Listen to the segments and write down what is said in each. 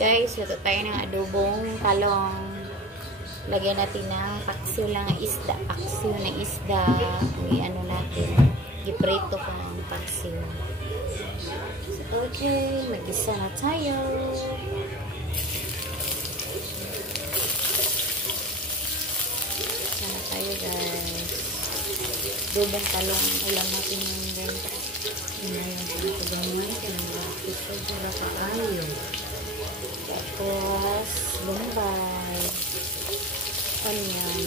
Guys, ito tayo ng adobong talong. Lagyan natin ng paksiw lang ng isda. Paksiw na isda. Ano natin. Giprito pa ang paksiw. So, okay. Mag-isa na tayo. Isa na tayo, guys. Adobong talong. Ulam natin yung guys. Inayon ko ito gamay. Kanang ito para paayo. Tapos, bombay. Onion.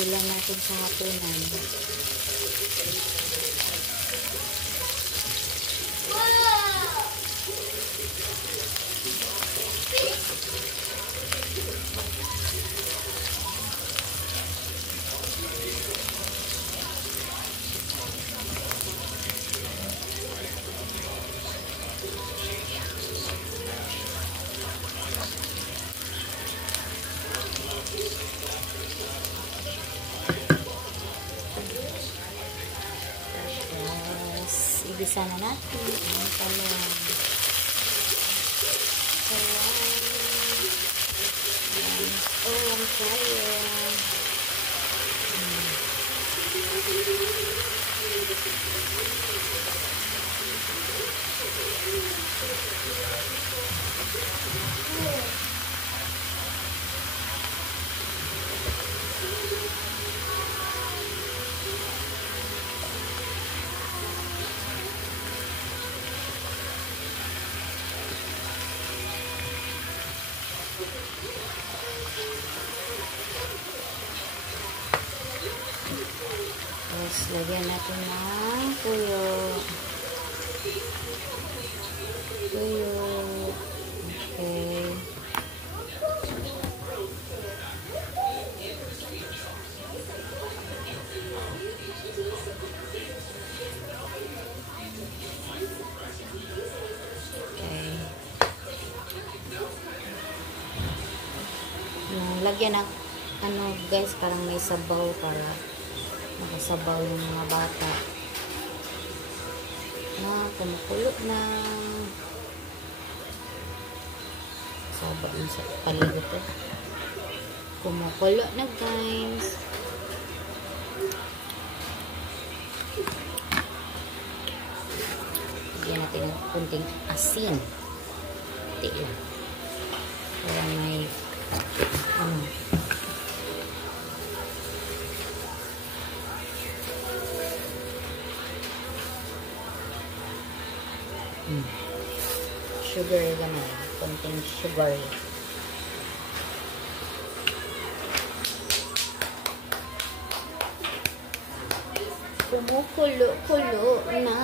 Ulam natin sa hapunan. Igisa na natin ang talong. Ang tayo. Lagyan natin ng tuyo. Tuyo. Okay. Okay. Lagyan ng ano guys, parang may sabaw para nakasabaw yung mga bata na kumukulo na sabaw yung sa palibot kumukulo na guys. Lagyan natin ng kunting asin puti lang para may sugar naman, konting sugar. Kumukulo-kulo na.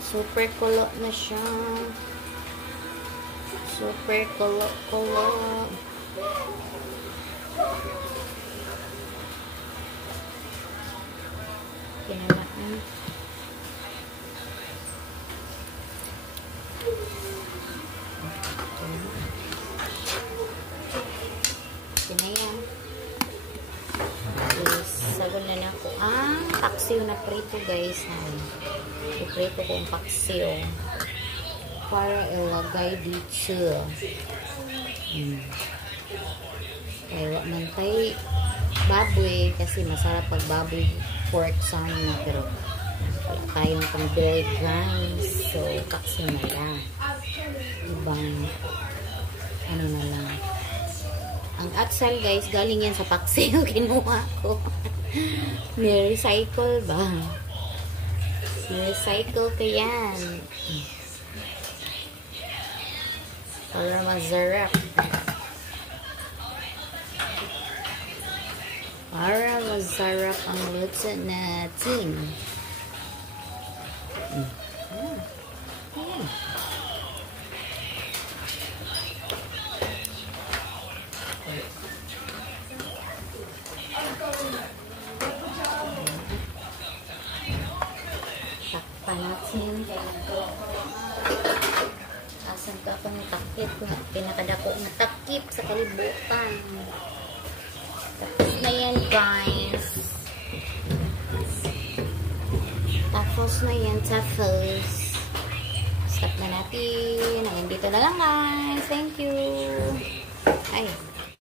Super kulo na siya. Super kulo-kulo. Kinalaan. Yan. Sagon na ako ang paksiw na prito guys. Iprito ko ang paksiw para ilagay dito. Kaya man tayo baboy kasi masarap pag baboy pork sana pero wala tayong pambili guys. So paksiw na lang. Ibang ano na lang. Ang atsal guys, galing yan sa paksiw kinuha ko. Ni-recycle ba? Ni-recycle ko yan. Para masarap. Para masarap ang luto natin. Ayan. Panatin asan ka ako ng takip pinakadako ng takip sa kalibutan. Tapos na yan guys. Tapos na yan. Tapos. Stop na natin. Hanggang dito na lang guys. Thank you. Ay.